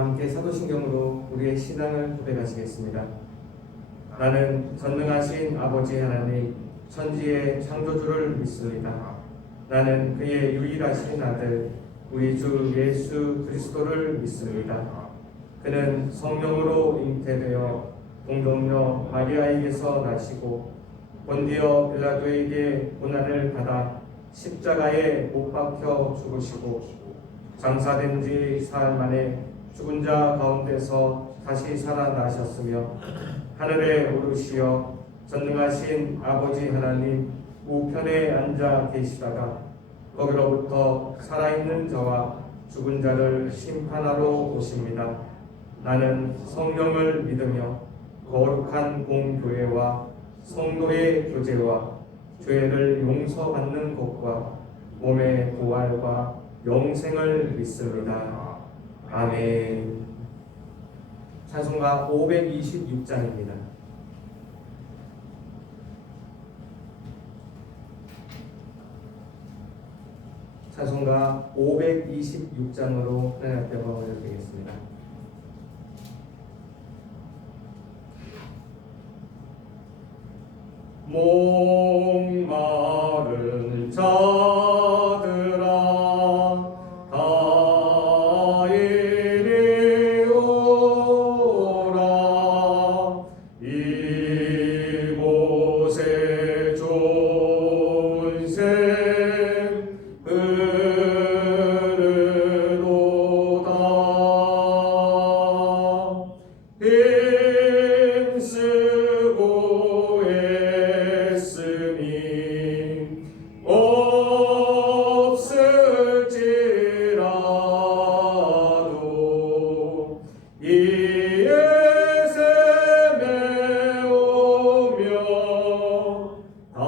함께 사도신경으로 우리의 신앙을 고백하시겠습니다. 나는 전능하신 아버지 하나님 천지의 창조주를 믿습니다. 나는 그의 유일하신 아들 우리 주 예수 그리스도를 믿습니다. 그는 성령으로 잉태되어 동정녀 마리아에게서 나시고 본디오 빌라도에게 고난을 받아 십자가에 못 박혀 죽으시고 장사된 지 사흘 만에 죽은 자 가운데서 다시 살아나셨으며 하늘에 오르시어 전능하신 아버지 하나님 우편에 앉아 계시다가 거기로부터 살아있는 자와 죽은 자를 심판하러 오십니다. 나는 성령을 믿으며 거룩한 공교회와 성도의 교제와 죄를 용서받는 것과 몸의 부활과 영생을 믿습니다. 아멘. 찬송가 526장입니다. 찬송가 526장으로 하나님 앞에 영광을 드리겠습니다. 목마른 자들아 다 이리 오라. 이곳에 좋은 샘 흐르도다. 힘쓰고 애쓰니 없을지라도 이에 샘에 오며 다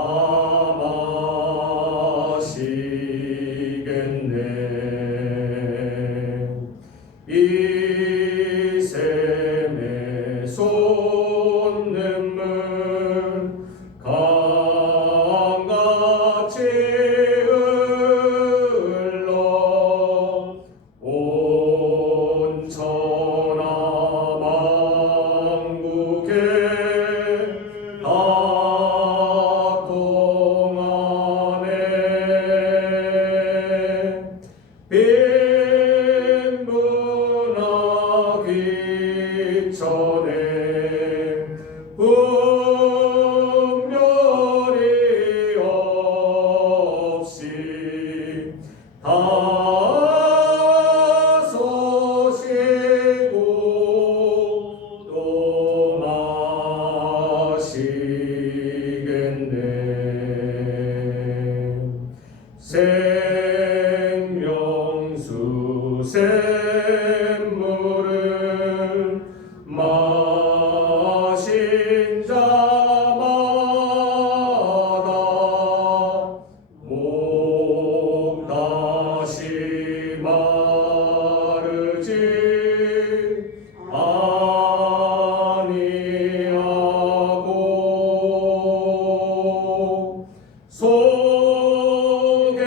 마시겠네. 이 샘에 솟는물 강같이 흘러 온 천하 만국에 다 통하네. 빈문하기 전에 분별이 없이 다 쏘시고 또 마시겠네. 생명수 샘물을 마신 자마다 목 다시 마르지 아니하고 속에서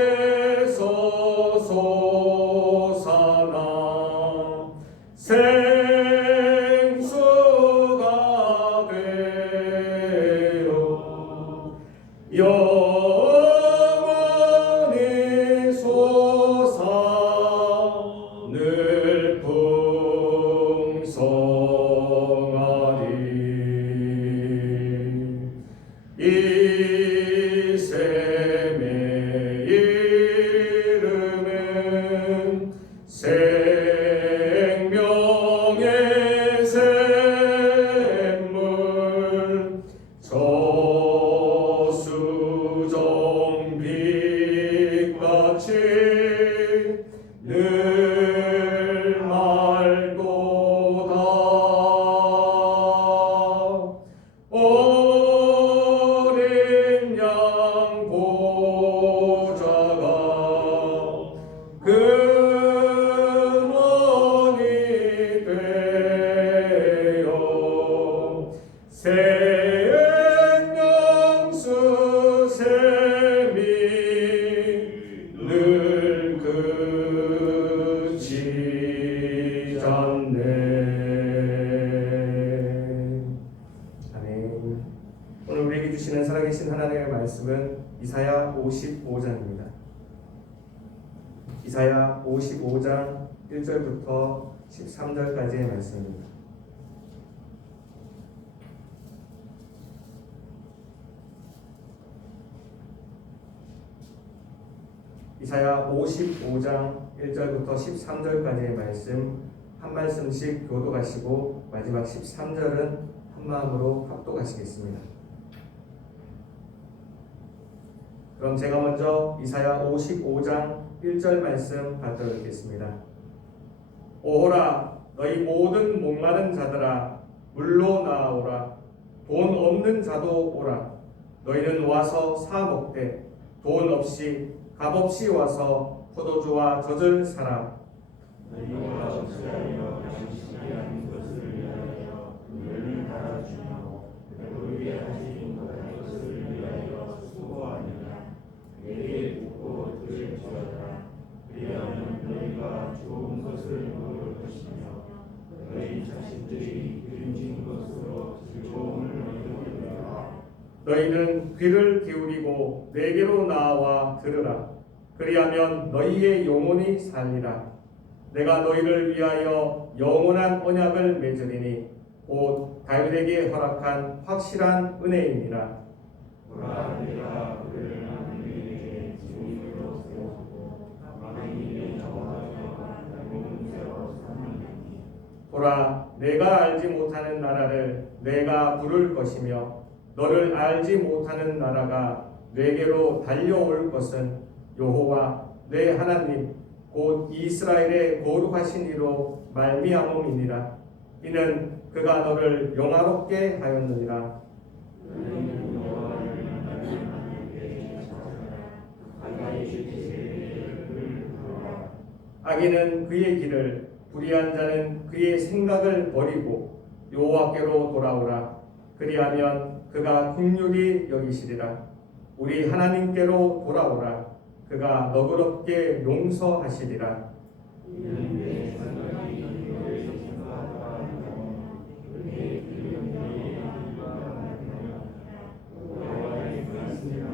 솟아나 생수가 되어 영원히 솟아 늘 풍성하리. 이 샘의 이름은 생명의 샘물 저수정빛같이 늘 맑도다. 어린 우리에게 주시는 살아계신 하나님의 말씀은 이사야 55장입니다. 이사야 55장 1절부터 13절까지의 말씀입니다. 이사야 55장 1절부터 13절까지의 말씀 한 말씀씩 교독하시고 마지막 13절은 한마음으로 합독하시겠습니다. 그럼 제가 먼저 이사야 55장 1절 말씀 받들어 읽겠습니다. 오호라 너희 모든 목마른 자들아 물로 나아오라. 돈 없는 자도 오라. 너희는 와서 사 먹되 돈 없이 값없이 와서 포도주와 젖을 사라. 너희가 어찌하여 당신이 것을 위하여 눈을 달아주며 배부르게 하신 것을 위하여 수고하느냐. 내게 묻고 들을지어다. 그리하면 너희가 좋은 것을 먹을 것이며 너희 자신들이 기름진 것으로 즐거움을 얻으리라. 너희는 귀를 기울이고 내게로 나와 들으라. 그리하면 너희의 영혼이 살리라. 내가 너희를 위하여 영원한 언약을 맺으리니 곧 다윗에게 허락한 확실한 은혜이니라. 보라 내가 그를 하나님에게 증인으로 세우고 만민의 정화와 공세로 삼으리니. 보라 내가 알지 못하는 나라를 내가 부를 것이며 너를 알지 못하는 나라가 내게로 달려올 것은 여호와 내 하나님 곧 이스라엘의 거룩하신 이로 말미암음이니라. 이는 그가 너를 영화롭게 하였느니라. 너희는 여호와를 하나님께 찾아라. 악의 죄를 부르라. 악인은 그의 길을 불의한 자는 그의 생각을 버리고 여호와께로 돌아오라. 그리하면 그가 긍휼히 여기시리라. 우리 하나님께로 돌아오라. 그가 너그럽게 용서하시리라. 이는 내 생각이 너의 생각과 그의 길은 너의 길과 여호와의 말씀이니라.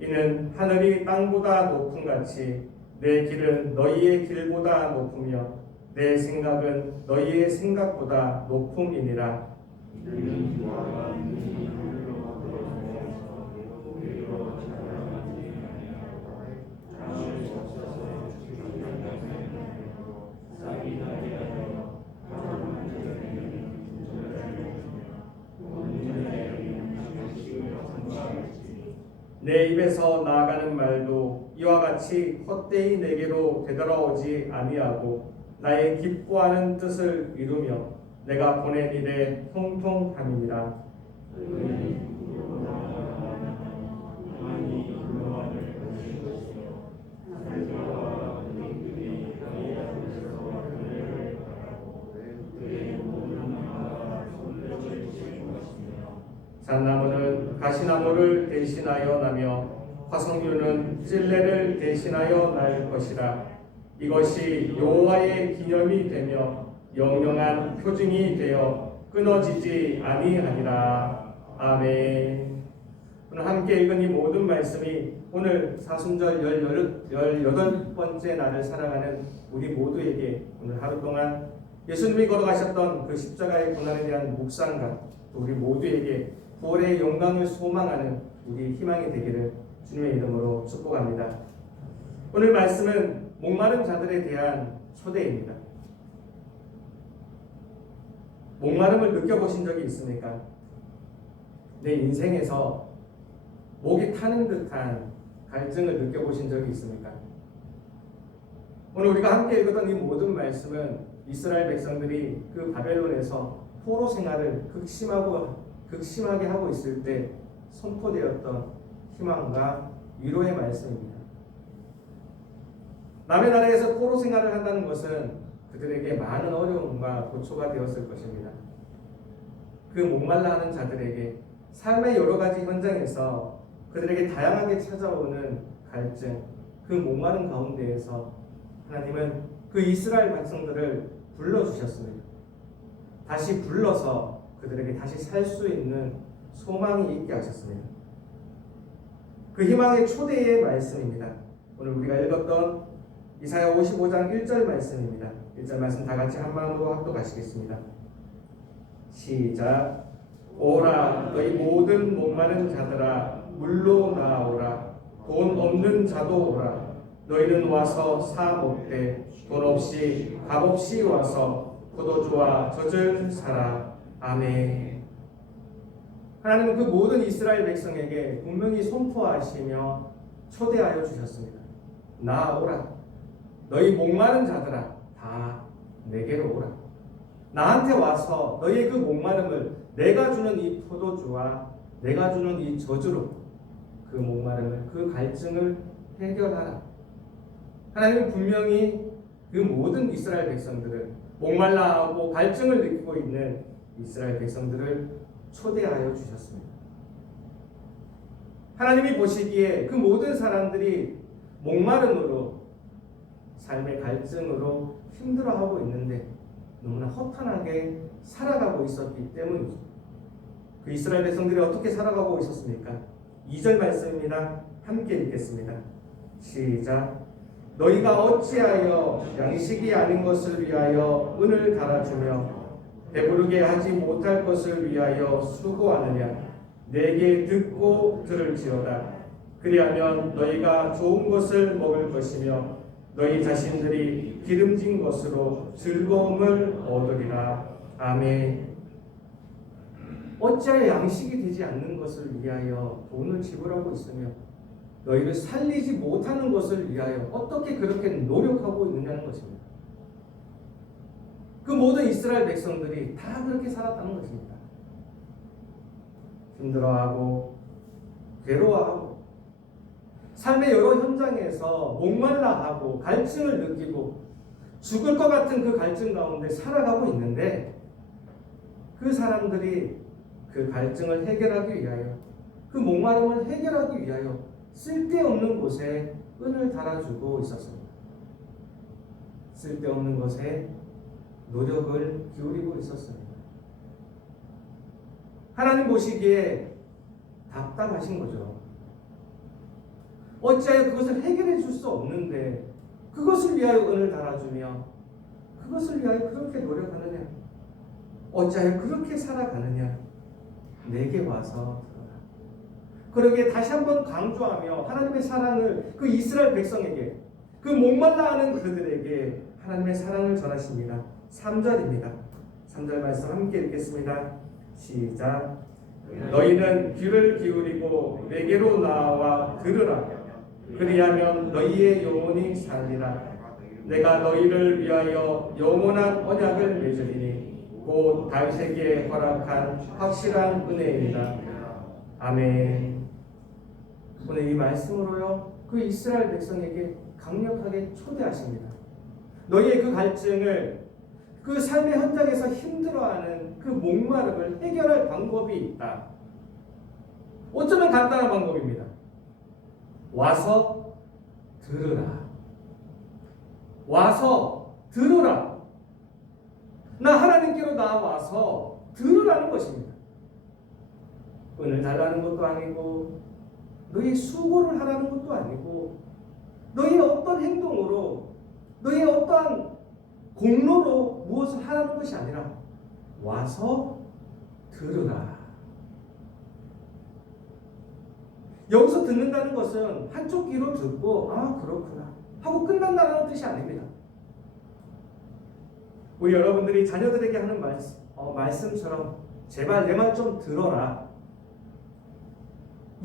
이는 하늘이 땅보다 높음같이 내 길은 너희의 길보다 높으며 내 생각은 너희의 생각보다 높음이니라. 이는 여호와가 능히 하늘로 들어서서 우리로 찾아가지 아니하고 땅을 덮쳐서 주기를 하며 싹이 나게 하여 가난한 자에게는 분전을 주며 없는 자에게는 양식을 선포하겠지. 내 입에서 나아가는 말도 이와 같이 헛되이 내게로 되돌아오지 아니하고 나의 기뻐하는 뜻을 이루며 내가 보낸 일에 형통함이니라. 너희는 많이 불러와를 거칠 것이요 하늘과 너희들이 너희 앞에서 은혜를 바라고 그의 모든 나라가 손뼉을 칠 것이며 잣나무는 가시나무를 대신하여 나며 화석류는 찔레를 대신하여 날 것이라. 이것이 여호와의 기념이 되며 영영한 표징이 되어 끊어지지 아니하니라. 아멘. 오늘 함께 읽은 이 모든 말씀이 오늘 사순절 18번째 날을 살아가는 우리 모두에게 오늘 하루 동안 예수님이 걸어가셨던 그 십자가의 고난에 대한 묵상과 또 우리 모두에게 부활의 영광을 소망하는 우리 희망이 되기를 주님의 이름으로 축복합니다. 오늘 말씀은 목마른 자들에 대한 초대입니다. 목마름을 느껴보신 적이 있습니까? 내 인생에서 목이 타는 듯한 갈증을 느껴보신 적이 있습니까? 오늘 우리가 함께 읽었던 이 모든 말씀은 이스라엘 백성들이 그 바벨론에서 포로 생활을 극심하게 하고 있을 때 선포되었던 희망과 위로의 말씀입니다. 남의 나라에서 포로 생활을 한다는 것은 그들에게 많은 어려움과 고초가 되었을 것입니다. 그 목말라 하는 자들에게 삶의 여러 가지 현장에서 그들에게 다양하게 찾아오는 갈증, 그 목마른 가운데에서 하나님은 그 이스라엘 백성들을 불러주셨습니다. 다시 불러서 그들에게 다시 살 수 있는 소망이 있게 하셨습니다. 그 희망의 초대의 말씀입니다. 오늘 우리가 읽었던 이사야 55장 1절 말씀입니다. 1절 말씀 다 같이 한 마음으로 합독하시겠습니다. 시작. 오라 너희 모든 목마른 자들아 물로 나아오라. 돈 없는 자도 오라. 너희는 와서 사 먹되 돈 없이 값 없이 와서 포도주와 젖을 사라. 아멘. 하나님은 그 모든 이스라엘 백성에게 분명히 선포하시며 초대하여 주셨습니다. 나아오라. 너희 목마른 자들아 다 내게로 오라. 나한테 와서 너희의 그 목마름을 내가 주는 이 포도주와 내가 주는 이 저주로 그 목마름을 그 갈증을 해결하라. 하나님은 분명히 그 모든 이스라엘 백성들을 목말라하고 갈증을 느끼고 있는 이스라엘 백성들을 초대하여 주셨습니다. 하나님이 보시기에 그 모든 사람들이 목마름으로 삶의 갈증으로 힘들어하고 있는데 너무나 허탄하게 살아가고 있었기 때문이죠. 그 이스라엘 백성들이 어떻게 살아가고 있었습니까? 2절 말씀입니다. 함께 읽겠습니다. 시작. 너희가 어찌하여 양식이 아닌 것을 위하여 은을 달아주며 배부르게 하지 못할 것을 위하여 수고하느냐. 내게 듣고 들을지어다. 그리하면 너희가 좋은 것을 먹을 것이며 너희 자신들이 기름진 것으로 즐거움을 얻으리라. 아멘. 어찌하여 양식이 되지 않는 것을 위하여 돈을 지불하고 있으며 너희를 살리지 못하는 것을 위하여 어떻게 그렇게 노력하고 있느냐는 것입니다. 그 모든 이스라엘 백성들이 다 그렇게 살았다는 것입니다. 힘들어하고 괴로워하고 삶의 여러 현장에서 목말라하고 갈증을 느끼고 죽을 것 같은 그 갈증 가운데 살아가고 있는데 그 사람들이 그 갈증을 해결하기 위하여 그 목마름을 해결하기 위하여 쓸데없는 곳에 은을 달아주고 있었습니다. 쓸데없는 것에 노력을 기울이고 있었습니다. 하나님 보시기에 답답하신 거죠. 어찌하여 그것을 해결해 줄 수 없는데 그것을 위하여 은을 달아주며 그것을 위하여 그렇게 노력하느냐. 어찌하여 그렇게 살아가느냐. 내게 와서 들어라. 그러기에 다시 한번 강조하며 하나님의 사랑을 그 이스라엘 백성에게 그 목말라하는 그들에게 하나님의 사랑을 전하십니다. 3절입니다. 3절 말씀 함께 읽겠습니다. 시작. 너희는 귀를 기울이고 내게로 나와 들으라. 그리하면 너희의 영혼이 살리라. 내가 너희를 위하여 영원한 언약을 맺으리니 곧 다윗에게 허락한 확실한 은혜입니다. 아멘. 오늘 이 말씀으로요 그 이스라엘 백성에게 강력하게 초대하십니다. 너희의 그 갈증을 그 삶의 현장에서 힘들어하는 그 목마름을 해결할 방법이 있다. 어쩌면 간단한 방법입니다. 와서 들으라. 와서 들으라. 나 하나님께로 나와서 들으라는 것입니다. 은을 달라는 것도 아니고 너희 수고를 하라는 것도 아니고 너희 어떤 행동으로 너희 어떠한 공로로 무엇을 하라는 것이 아니라 와서 들으라. 여기서 듣는다는 것은 한쪽 귀로 듣고 아 그렇구나 하고 끝난다는 뜻이 아닙니다. 우리 여러분들이 자녀들에게 하는 말씀처럼 제발 내 말 좀 들어라.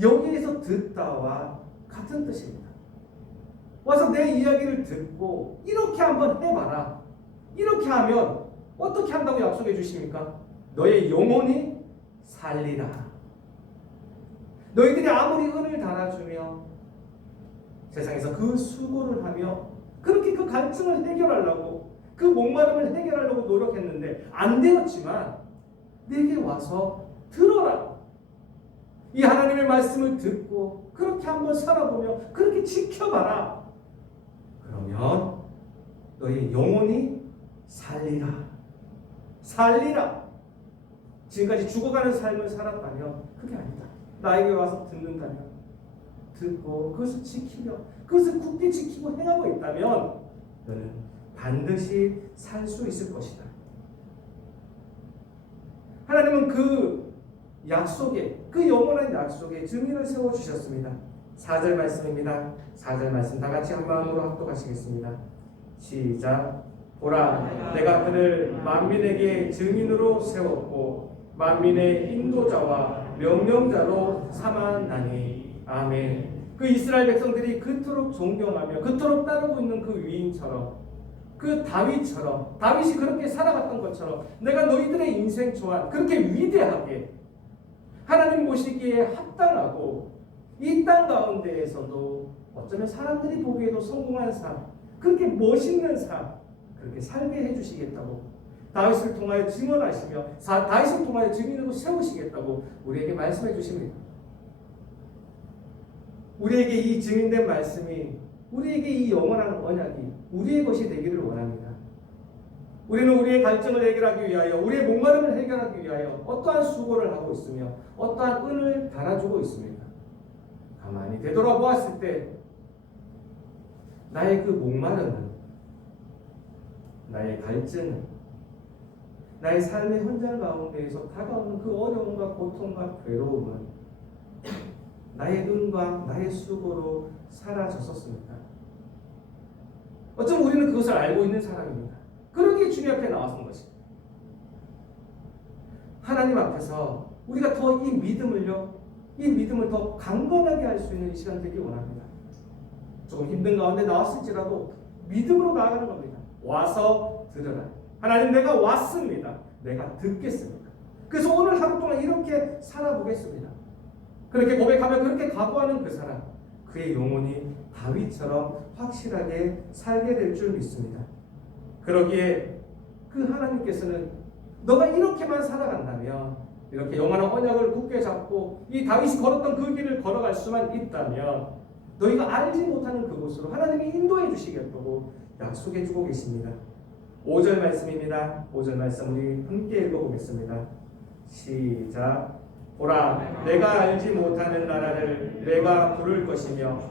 여기에서 듣다와 같은 뜻입니다. 와서 내 이야기를 듣고 이렇게 한번 해봐라. 이렇게 하면 어떻게 한다고 약속해 주십니까? 너의 영혼이 살리라. 너희들이 아무리 은을 달아주며 세상에서 그 수고를 하며 그렇게 그 갈증을 해결하려고 그 목마름을 해결하려고 노력했는데 안 되었지만 내게 와서 들어라. 이 하나님의 말씀을 듣고 그렇게 한번 살아보며 그렇게 지켜봐라. 그러면 너의 영혼이 살리라. 살리라. 지금까지 죽어가는 삶을 살았다면 그게 아니다. 나에게 와서 듣는다면, 듣고 그것을 지키며 그것을 굳게 지키고 행하고 있다면 너는 반드시 살 수 있을 것이다. 하나님은 그 약속에, 그 영원한 약속에 증인을 세워주셨습니다. 4절 말씀입니다. 4절 말씀 다 같이 한 마음으로 합독하시겠습니다. 시작. 보라, 내가 그를 만민에게 증인으로 세웠고 만민의 인도자와 명령자로 삼았나니. 아멘. 그 이스라엘 백성들이 그토록 존경하며 그토록 따르고 있는 그 위인처럼, 그 다윗처럼, 다윗이 그렇게 살아갔던 것처럼 내가 너희들의 인생 초안 그렇게 위대하게 하나님 보시기에 합당하고 이 땅 가운데에서도 어쩌면 사람들이 보기에도 성공한 삶, 그렇게 멋있는 삶, 그렇게 살게 해주시겠다고 다윗을 통하여 증언하시며 다윗을 통하여 증인으로 세우시겠다고 우리에게 말씀해 주십니다. 우리에게 이 증인된 말씀이, 우리에게 이 영원한 언약이 우리의 것이 되기를 원합니다. 우리는 우리의 갈증을 해결하기 위하여, 우리의 목마름을 해결하기 위하여 어떠한 수고를 하고 있으며 어떠한 은을 달아주고 있습니까? 가만히 되돌아보았을 때 나의 그 목마름은, 나의 갈증은, 나의 삶의 현장 가운데에서 다가오는 그 어려움과 고통과 괴로움은 나의 은과 나의 수고로 사라졌었습니까? 어쩌면 우리는 그것을 알고 있는 사람입니다. 그러기에 주님 앞에 나와선 것입니다. 하나님 앞에서 우리가 더 이 믿음을 더 강건하게 할 수 있는 이 시간 되길 원합니다. 조금 힘든 가운데 나왔을지라도 믿음으로 나아가는 겁니다. 와서 들으라. 하나님, 내가 왔습니다. 내가 듣겠습니다. 그래서 오늘 하루 동안 이렇게 살아보겠습니다. 그렇게 고백하며 그렇게 각오하는 그 사람, 그의 영혼이 다윗처럼 확실하게 살게 될 줄 믿습니다. 그러기에 그 하나님께서는 너가 이렇게만 살아간다면, 이렇게 영원한 언약을 굳게 잡고 이 다윗이 걸었던 그 길을 걸어갈 수만 있다면 너희가 알지 못하는 그곳으로 하나님이 인도해 주시겠다고 약속해 주고 계십니다. 5절 말씀입니다. 5절 말씀 우리 함께 읽어보겠습니다. 시작. 보라, 내가 알지 못하는 나라를 내가 부를 것이며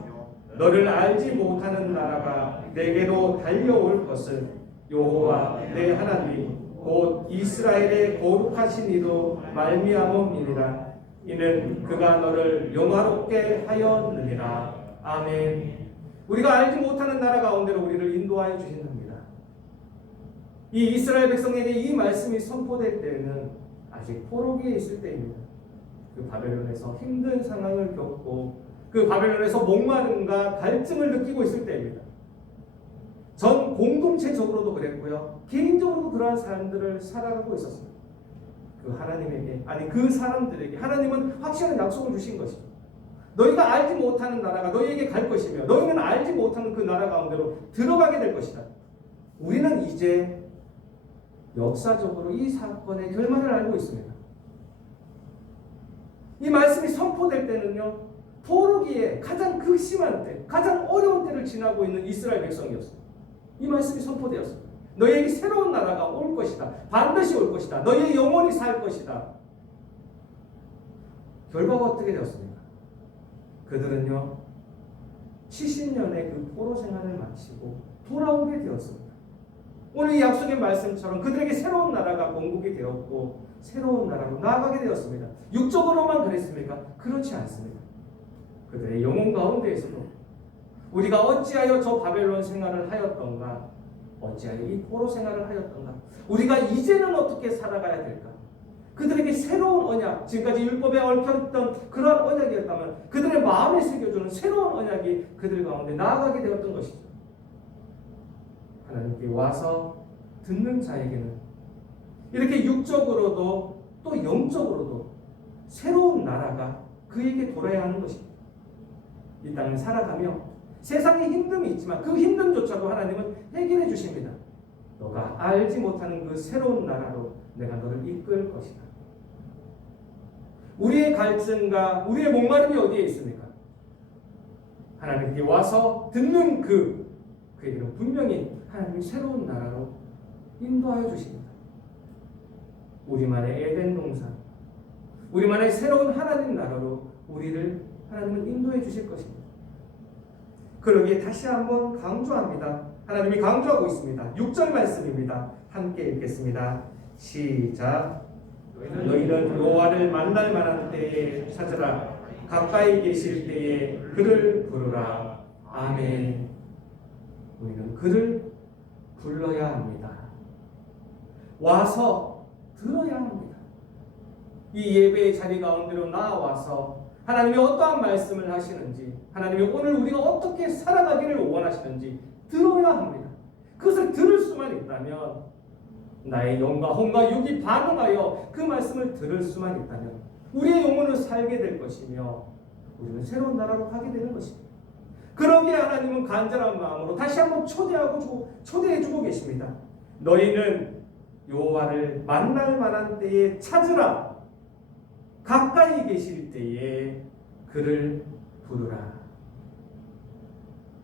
너를 알지 못하는 나라가 내게로 달려올 것은 여호와 내 하나님 곧 이스라엘의 거룩하신 이로 말미암음이니라. 이는 그가 너를 영화롭게 하였느니라. 아멘. 우리가 알지 못하는 나라 가운데로 우리를 인도하여 주신답니다. 이 이스라엘 백성에게 이 말씀이 선포될 때에는 아직 포로기에 있을 때입니다. 그 바벨론에서 힘든 상황을 겪고 그 바벨론에서 목마름과 갈증을 느끼고 있을 때입니다. 전 공동체적으로도 그랬고요, 개인적으로도 그러한 삶들을 살아가고 있었습니다. 그 하나님에게, 아니 그 사람들에게 하나님은 확실한 약속을 주신 것이죠. 너희가 알지 못하는 나라가 너희에게 갈 것이며 너희는 알지 못하는 그 나라 가운데로 들어가게 될 것이다. 우리는 이제 역사적으로 이 사건의 결말을 알고 있습니다. 이 말씀이 선포될 때는요, 포로기에 가장 극심한 때, 가장 어려운 때를 지나고 있는 이스라엘 백성이었습니다. 이 말씀이 선포되었습니다. 너희에게 새로운 나라가 올 것이다. 반드시 올 것이다. 너희의 영혼이 살 것이다. 결과가 어떻게 되었습니까? 그들은요, 70년의 그 포로 생활을 마치고 돌아오게 되었습니다. 오늘 이 약속의 말씀처럼 그들에게 새로운 나라가 건국이 되었고 새로운 나라로 나아가게 되었습니다. 육적으로만 그랬습니까? 그렇지 않습니다. 그들의 영혼 가운데에서도 우리가 어찌하여 저 바벨론 생활을 하였던가, 어찌하여 이 포로 생활을 하였던가, 우리가 이제는 어떻게 살아가야 될까? 그들에게 새로운 언약, 지금까지 율법에 얽혀있던 그러한 언약이었다면 그들의 마음에 새겨주는 새로운 언약이 그들 가운데 나아가게 되었던 것이죠. 하나님께 와서 듣는 자에게는 이렇게 육적으로도 또 영적으로도 새로운 나라가 그에게 돌아야 하는 것입니다. 이 땅을 살아가며 세상에 힘듦이 있지만 그 힘듦조차도 하나님은 해결해 주십니다. 너가 알지 못하는 그 새로운 나라로 내가 너를 이끌 것이다. 우리의 갈증과 우리의 목마름이 어디에 있습니까? 하나님께 와서 듣는 그에게는 분명히 하나님이 새로운 나라로 인도하여 주십니다. 우리만의 에덴 동산, 우리만의 새로운 하나님 나라로 우리를 하나님은 인도해 주실 것입니다. 그러기에 다시 한번 강조합니다. 하나님이 강조하고 있습니다. 6절 말씀입니다. 함께 읽겠습니다. 시작. 너희는 여호와를 만날 만한 때에 찾으라. 가까이 계실 때에 그를 부르라. 아멘. 우리는 그를 불러야 합니다. 와서 들어야 합니다. 이 예배의 자리 가운데로 나와서 하나님이 어떠한 말씀을 하시는지, 하나님이 오늘 우리가 어떻게 살아가기를 원하시는지 들어야 합니다. 그것을 들을 수만 있다면, 나의 영과 혼과 육이 반응하여 그 말씀을 들을 수만 있다면 우리의 영혼은 살게 될 것이며 우리는 새로운 나라로 가게 되는 것입니다. 그러기에 하나님은 간절한 마음으로 다시 한번 초대해주고 계십니다. 너희는 여호와를 만날 만한 때에 찾으라. 가까이 계실 때에 그를 부르라.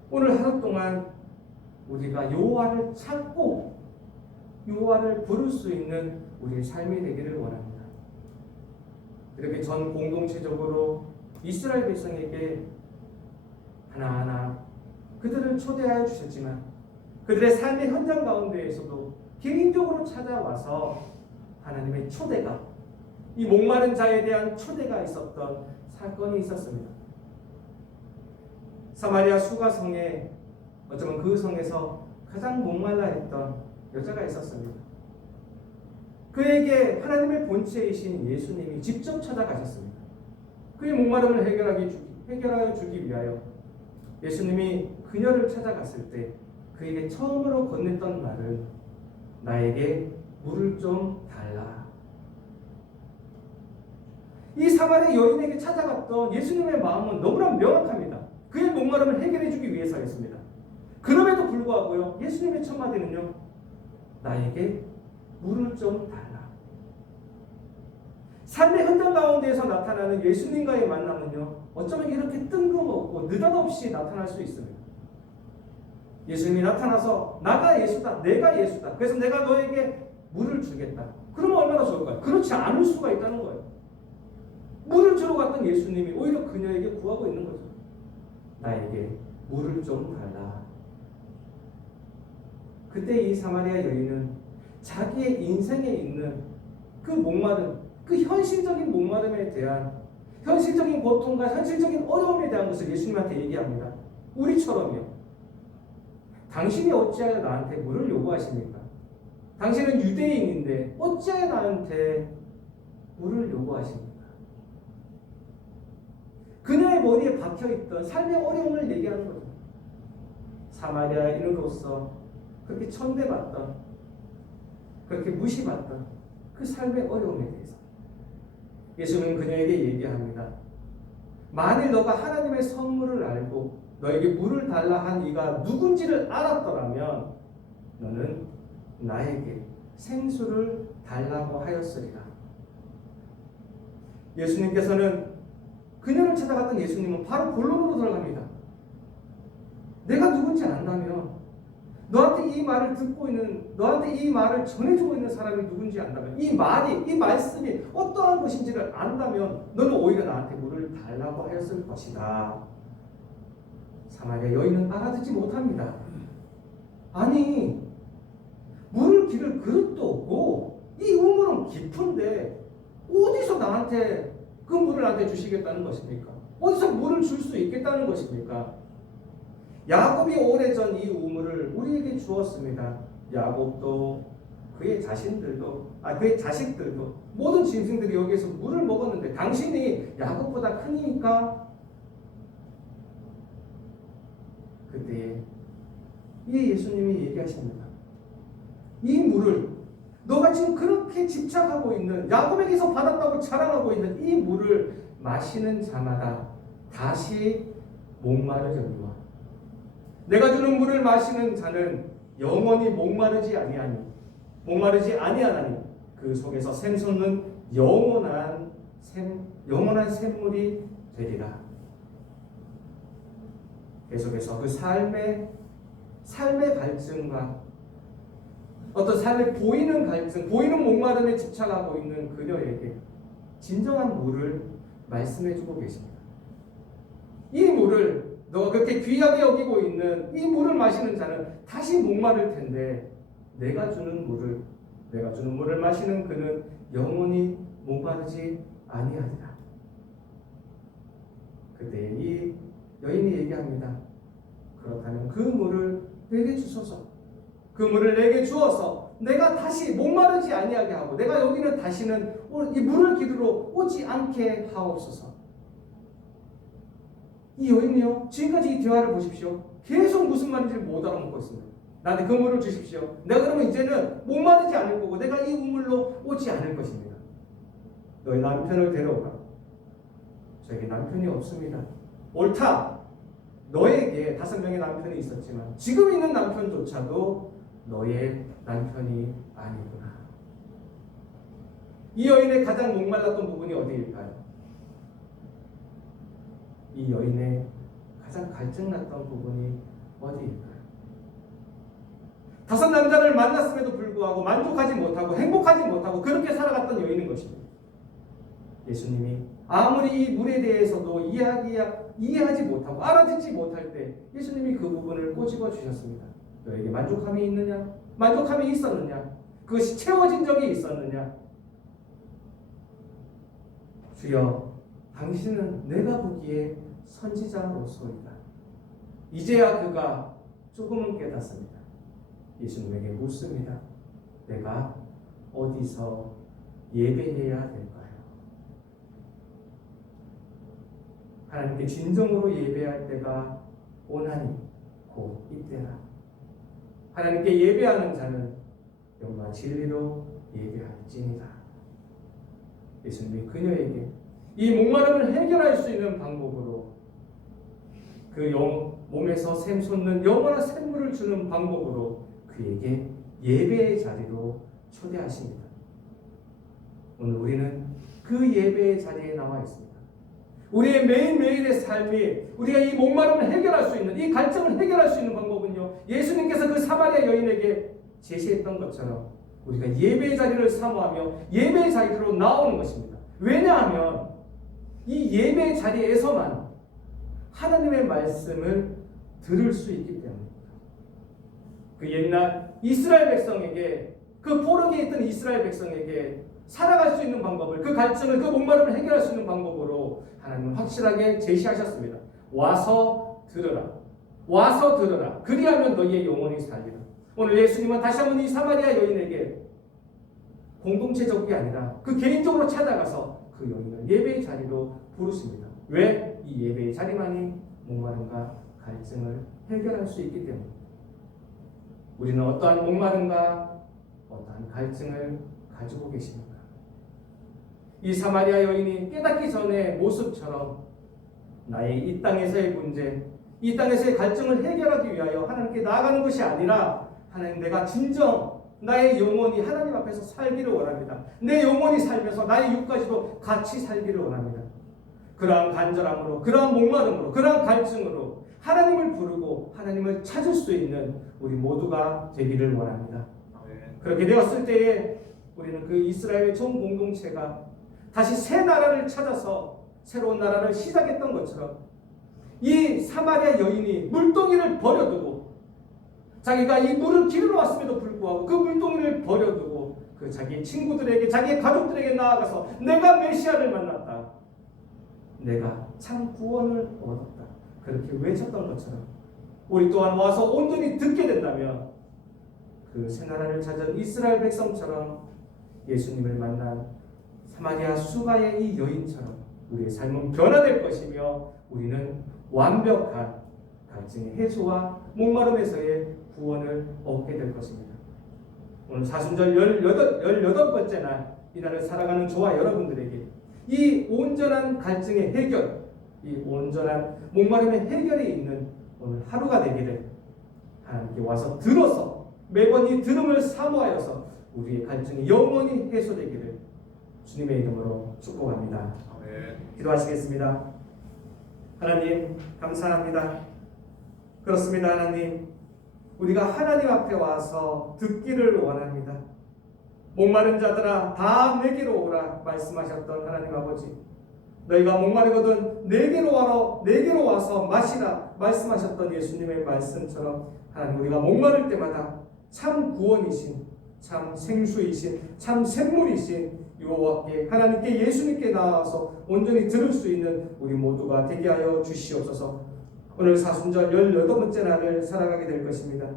오늘 하루 동안 우리가 여호와를 찾고 여호와를 부를 수 있는 우리의 삶이 되기를 원합니다. 이렇게 전 공동체적으로 이스라엘 백성에게 하나하나 그들을 초대하여 주셨지만 그들의 삶의 현장 가운데에서도 개인적으로 찾아와서 하나님의 초대가, 이 목마른 자에 대한 초대가 있었던 사건이 있었습니다. 사마리아 수가성에, 어쩌면 그 성에서 가장 목말라 했던 여자가 있었습니다. 그에게 하나님의 본체이신 예수님이 직접 찾아가셨습니다. 그의 목마름을 해결하여 주기 위하여 예수님이 그녀를 찾아갔을 때 그에게 처음으로 건넸던 말은 나에게 물을 좀 달라. 이 사마리아 여인에게 찾아갔던 예수님의 마음은 너무나 명확합니다. 그의 목마름을 해결해 주기 위해서였습니다. 그럼에도 불구하고요, 예수님의 첫 마디는요, 나에게 물을 좀 달라. 삶의 현장 가운데에서 나타나는 예수님과의 만남은요, 어쩌면 이렇게 뜬금없고 느닷없이 나타날 수 있습니다. 예수님이 나타나서 나가 예수다, 내가 예수다, 그래서 내가 너에게 물을 주겠다. 그러면 얼마나 좋을까요? 그렇지 않을 수가 있다는 거예요. 물을 주러 갔던 예수님이 오히려 그녀에게 구하고 있는 거죠. 나에게 물을 좀 달라. 그때 이 사마리아 여인은 자기의 인생에 있는 그 목마름, 그 현실적인 목마름에 대한, 현실적인 고통과 현실적인 어려움에 대한 것을 예수님한테 얘기합니다. 우리처럼요. 당신이 어찌하여 나한테 물을 요구하십니까? 당신은 유대인인데 어찌하여 나한테 물을 요구하십니까? 그녀의 머리에 박혀있던 삶의 어려움을 얘기하는 거죠. 사마리아인으로서 그렇게 천대받던, 그렇게 무시받던 그 삶의 어려움에 대해서 예수님은 그녀에게 얘기합니다. 만일 너가 하나님의 선물을 알고 너에게 물을 달라 한 이가 누군지를 알았더라면 너는 나에게 생수를 달라고 하였으리라. 예수님께서는, 그녀를 찾아갔던 예수님은 바로 본론으로 들어갑니다. 내가 누군지 안다면, 너한테 이 말을 듣고 있는, 너한테 이 말을 전해주고 있는 사람이 누군지 안다면, 이 말이, 이 말씀이 어떠한 것인지를 안다면 너는 오히려 나한테 물을 달라고 하였을 것이다. 사마리아 여인은 알아듣지 못합니다. 아니, 물을 기를 그릇도 없고 이 우물은 깊은데 어디서 나한테 그 물을 나한테 주시겠다는 것입니까? 어디서 물을 줄 수 있겠다는 것입니까? 야곱이 오래전 이 우물을 우리에게 주었습니다. 야곱도 그의 자식들도 모든 짐승들이 여기에서 물을 먹었는데 당신이 야곱보다 크니까. 그때 이 예수님이 얘기하십니다. 이 물을, 너가 지금 그렇게 집착하고 있는, 야곱에게서 받았다고 자랑하고 있는 이 물을 마시는 자마다 다시 목마르려니와 내가 주는 물을 마시는 자는 영원히 목마르지 아니하나니 그 속에서 샘솟는 영원한 샘물이 되리라. 계속해서 그 삶의 갈증과 어떤 삶에 보이는 갈증, 보이는 목마름에 집착하고 있는 그녀에게 진정한 물을 말씀해주고 계십니다. 이 물을 너가 그렇게 귀하게 여기고 있는 이 물을 마시는 자는 다시 목마를 텐데 내가 주는 물을 마시는 그는 영원히 목마르지 아니하리라. 그때 이 여인이 얘기합니다. 그렇다면 그 물을 내게 주소서. 그 물을 내게 주어서 내가 다시 목마르지 아니하게 하고 내가 여기는 다시는 이 물을 기르러 오지 않게 하옵소서. 이 여인이요, 지금까지 이 대화를 보십시오. 계속 무슨 말인지 못 알아먹고 있습니다. 나한테 그 물을 주십시오. 내가 그러면 이제는 목마르지 않을 거고 내가 이 우물로 오지 않을 것입니다. 너희 남편을 데려오라. 저에게 남편이 없습니다. 옳다. 너에게 5명의 남편이 있었지만 지금 있는 남편조차도 너의 남편이 아니구나. 이 여인의 가장 목말랐던 부분이 어디일까요? 이 여인의 가장 갈증났던 부분이 어디일까요? 5 남자를 만났음에도 불구하고 만족하지 못하고 행복하지 못하고 그렇게 살아갔던 여인인 것입니다. 예수님이 아무리 이 물에 대해서도 이해하지 못하고 알아듣지 못할 때 예수님이 그 부분을 꼬집어 주셨습니다. 너에게 만족함이 있느냐? 만족함이 있었느냐? 그것이 채워진 적이 있었느냐? 주여, 당신은 내가 보기에 선지자로소이다. 이제야 그가 조금은 깨닫습니다. 예수님에게 묻습니다. 내가 어디서 예배해야 될까요? 하나님께 진정으로 예배할 때가 오나니 곧 이때라. 하나님께 예배하는 자는 영과 진리로 예배할지니라. 예수님이 그녀에게 이 목마름을 해결할 수 있는 방법으로 그 몸에서 샘솟는 영원한 샘물을 주는 방법으로 그에게 예배의 자리로 초대하십니다. 오늘 우리는 그 예배의 자리에 나와 있습니다. 우리의 매일매일의 삶이 우리가 이 목마름을 해결할 수 있는 이 갈증을 해결할 수 있는 방법은요, 예수님께서 그 사마리아 여인에게 제시했던 것처럼 우리가 예배의 자리를 사모하며 예배의 자리로 나오는 것입니다. 왜냐하면 이 예배의 자리에서만 하나님의 말씀을 들을 수 있기 때문입니다. 그 옛날 이스라엘 백성에게, 그 포로기에 있던 이스라엘 백성에게 살아갈 수 있는 방법을, 그 갈증을, 그 목마름을 해결할 수 있는 방법으로 하나님은 확실하게 제시하셨습니다. 와서 들으라. 와서 들으라. 그리하면 너희의 영혼이 살리라. 오늘 예수님은 다시 한번 이 사마리아 여인에게 공동체적이 아니라 그 개인적으로 찾아가서 그 여인을 예배의 자리로 부르십니다. 왜? 이 예배의 자리만이 목마름과 갈증을 해결할 수 있기 때문입니다. 우리는 어떠한 목마름과 어떠한 갈증을 가지고 계십니까? 이 사마리아 여인이 깨닫기 전의 모습처럼 나의 이 땅에서의 문제, 이 땅에서의 갈증을 해결하기 위하여 하나님께 나아가는 것이 아니라 하나님, 내가 진정 나의 영혼이 하나님 앞에서 살기를 원합니다. 내 영혼이 살면서 나의 육까지도 같이 살기를 원합니다. 그러한 간절함으로, 그러한 목마름으로, 그러한 갈증으로 하나님을 부르고 하나님을 찾을 수 있는 우리 모두가 되기를 원합니다. 그렇게 되었을 때에 우리는 그 이스라엘의 전 공동체가 다시 새 나라를 찾아서 새로운 나라를 시작했던 것처럼 이 사마리아 여인이 물동이를 버려두고, 자기가 이 물을 기르러 왔음에도 불구하고 그 물동이를 버려두고 그 자기 친구들에게, 자기의 가족들에게 나아가서 내가 메시아를 만났다, 내가 참 구원을 얻었다, 그렇게 외쳤던 것처럼 우리 또한 와서 온전히 듣게 된다면 그 새 나라를 찾은 이스라엘 백성처럼 예수님을 만난 사마리아 수가의 이 여인처럼 우리의 삶은 변화될 것이며 우리는 완벽한 갈증의 해소와 목마름에서의 구원을 얻게 될 것입니다. 오늘 사순절 18번째 날, 이날을 살아가는 저와 여러분들에게 이 온전한 갈증의 해결, 이 온전한 목마름의 해결이 있는 오늘 하루가 되기를 하나님께 와서 들어서 매번 이 들음을 사모하여서 우리의 갈증이 영원히 해소되기를 주님의 이름으로 축복합니다. 기도하시겠습니다. 하나님, 감사합니다. 그렇습니다. 하나님, 우리가 하나님 앞에 와서 듣기를 원합니다. 목마른 자들아 다 내게로 오라 말씀하셨던 하나님 아버지, 너희가 목마르거든 내게로 와서 마시라 말씀하셨던 예수님의 말씀처럼 하나님, 우리가 목마를 때마다 참 구원이신, 참 생수이신, 참 샘물이신 여호와께, 하나님께, 예수님께 나와서 온전히 들을 수 있는 우리 모두가 되게 하여 주시옵소서. 오늘 사순절 18번째 날을 살아가게 될 것입니다.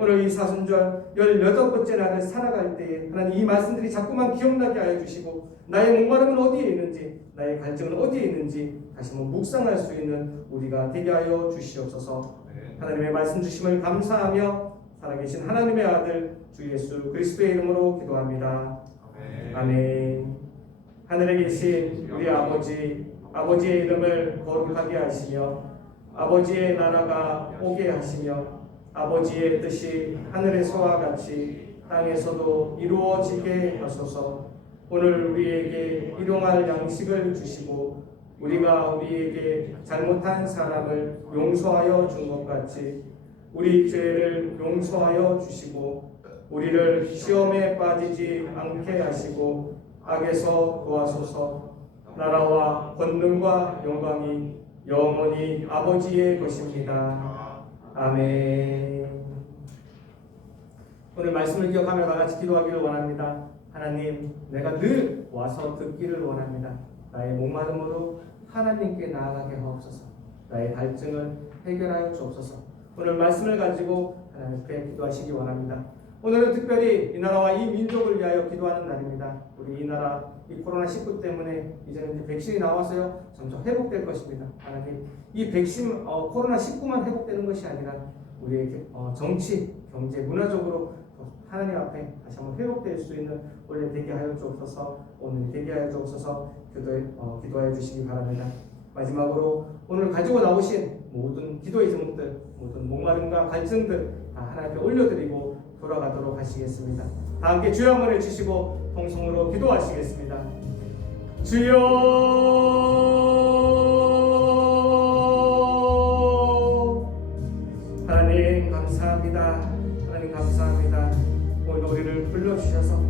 오늘 이 사순절 18번째 날을 살아갈 때에 하나님, 이 말씀들이 자꾸만 기억나게 하여 주시고, 나의 목마름은 어디에 있는지, 나의 갈증은 어디에 있는지 다시 한번 묵상할 수 있는 우리가 되게 하여 주시옵소서. 하나님의 말씀 주심을 감사하며 살아계신 하나님의 아들 주 예수 그리스도의 이름으로 기도합니다. 아멘. 하늘에 계신 우리 아버지의 이름을 거룩하게 하시며 아버지의 나라가 오게 하시며 아버지의 뜻이 하늘에서와 같이 땅에서도 이루어지게 하소서. 오늘 우리에게 일용할 양식을 주시고 우리가 우리에게 잘못한 사람을 용서하여 준 것 같이 우리 죄를 용서하여 주시고 우리를 시험에 빠지지 않게 하시고 악에서 도와소서. 나라와 권능과 영광이 영원히 아버지의 것입니다. 아멘. 오늘 말씀을 기억하며 다 같이 기도하기를 원합니다. 하나님, 내가 늘 와서 듣기를 원합니다. 나의 목마름으로 하나님께 나아가게 하옵소서. 나의 갈증을 해결하여 주옵소서. 오늘 말씀을 가지고 하나님께 기도하시기 원합니다. 오늘은 특별히 이 나라와 이 민족을 위하여 기도하는 날입니다. 우리 이 나라, 이 코로나19 때문에 이제는 이제 백신이 나와서요 점점 회복될 것입니다. 하나님, 이 백신 코로나19만 회복되는 것이 아니라 우리의 정치, 경제, 문화적으로 하나님 앞에 다시 한번 회복될 수 있는 올해 되게 하여 주옵소서. 오늘 되게 하여 주옵소서. 기도해 주시기 바랍니다. 마지막으로 오늘 가지고 나오신 모든 기도의 제목들, 모든 목마름과 갈증들 다 하나님께 올려드리고 돌아가도록 하시겠습니다. 다 함께 주여 한번 해주시고 통성으로 기도하시겠습니다. 주여, 하나님 감사합니다. 하나님 감사합니다. 오늘 우리를 불러주셔서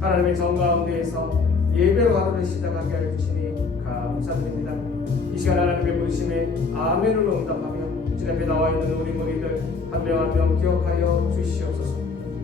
하나님의 정 가운데에서 예배로 하루를 시작하게 하여 주시니 감사드립니다. 이 시간 하나님의 부르심에 아멘으로 응답하며 주님 앞에 나와 있는 우리 무리들 한 명 한 명 기억하여 주시옵소서.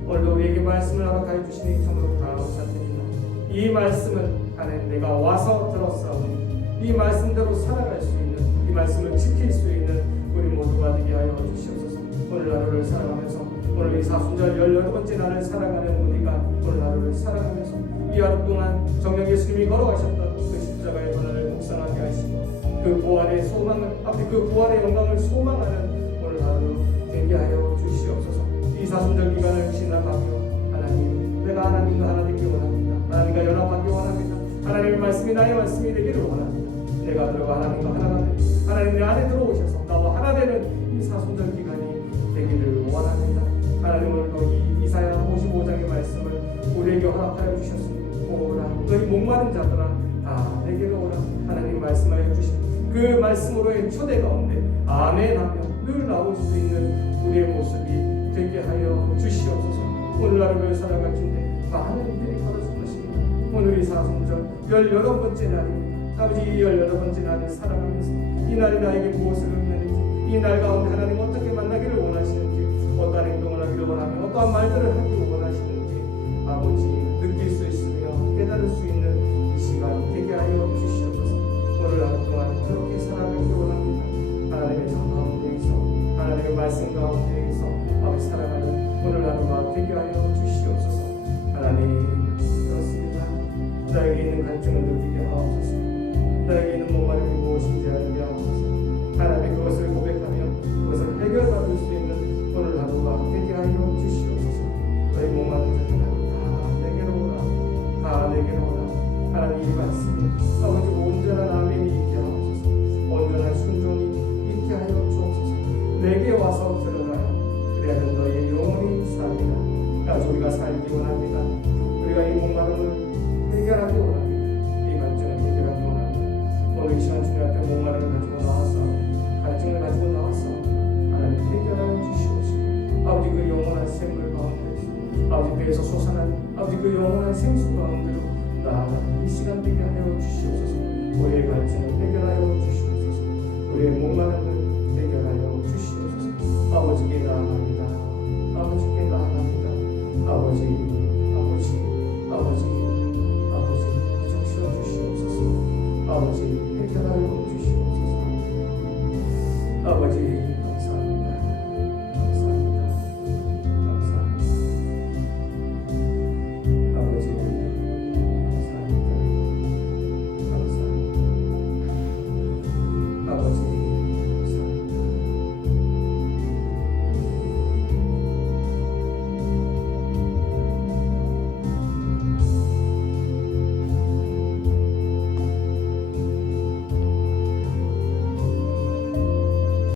오늘도 우리에게 말씀을 허락하여 주시니 참으로 감사드립니다. 이 말씀은 하나님, 내가 와서 들었사오니 이 말씀대로 살아갈 수 있는, 이 말씀을 지킬 수 있는 우리 모두가 되게 하여 주시옵소서. 오늘 하루를 살아가면서, 오늘 이 사순절 18번째 날을 살아가는 우리가 오늘 하루를 살아가면서 이 하루 동안 정녕 예수님이 걸어가셨던 그 십자가의 도난을 묵상하게 하시고 그 부활의 소망을, 앞에 그 부활의 영광을 소망하는 오늘 하루 되게 하여 주시옵소서. 이 사순절 기간을 지나가며 하나님, 내가 하나님과 하나 되기 원합니다. 하나님과 연합하기 원합니다. 하나님의 말씀이 나의 말씀이 되기를 원합니다. 내가 들어가 하나님과 하나가 되고 하나님 내 안에 들어오셔서 나와 하나 되는 이 사순절 기간이 되기를 원합니다. 하나님, 오늘도 이 이사야 55장의 말씀을 우리에게 허락하여 주셨습니다. 오라, 너희 목마른 자들아 다 내게로 오라. 하나님 말씀하여 주신 그 말씀으로의 초대 가운데 아멘하며 늘 나올 수 있는 우리의 모습이 되게 하여 주시옵소서. 오늘 하루를 살아갈 텐데 많은 일들이 벌어질 것입니다. 오늘 이 사순절 18번째 날입니다. 아버지, 이 18번째 날을 살아가면서 이 날이 나에게 무엇을 의미하는지, 이 날 가운데 하나님 어떻게 만나기를 원하시는지, 어떠한 행동을 하기를 원하며 어떠한 말들을 하기를 원하시는지 아버지 느낄 수 있으며 깨달을 수 있는 이 시간 되게 하여 주시옵소서. 오늘 하루 동안 그렇게 살아가기를 원합니다. 하나님의 정 가운데에서, 하나님의 말씀 가운데에서 아버지 살아가는 오늘 하루가 되게 하여 주시옵소서. 하나님, 그렇습니다. 나에게 있는 갈증을 느끼게 하옵소서. 나에게 있는 목마름이 무엇인지 알게 하옵소서. 하나님, 그것을 고백하며 그것을 해결받을 수 있는 오늘 하루가 되게 하여 주시옵소서. 너희 목마른 자들아 다 내게로 오라. 다 내게로 오라. 하나님, 이 말씀이 아버지 온전한 아멘이 있게 하옵소서. 온전한 순종이 있게 하여 주옵소서. 내게 와서 들어라. 그래야면 너희 영혼이 삽니다. 아주 우리가 살기 원합니다. 우리가 이 목마름을 해결하기 원합니다. 이 갈증을 해결하기 원합니다. 오늘 이 시간 주님 앞에 목마름을 가지고 나왔어. 갈증을 가지고 나왔어. 하나님, 해결하여 주시옵시고 아버지 그 영원한 샘물 가운데 아버지 배에서 솟아난 아버지 그 영원한 샘 아버지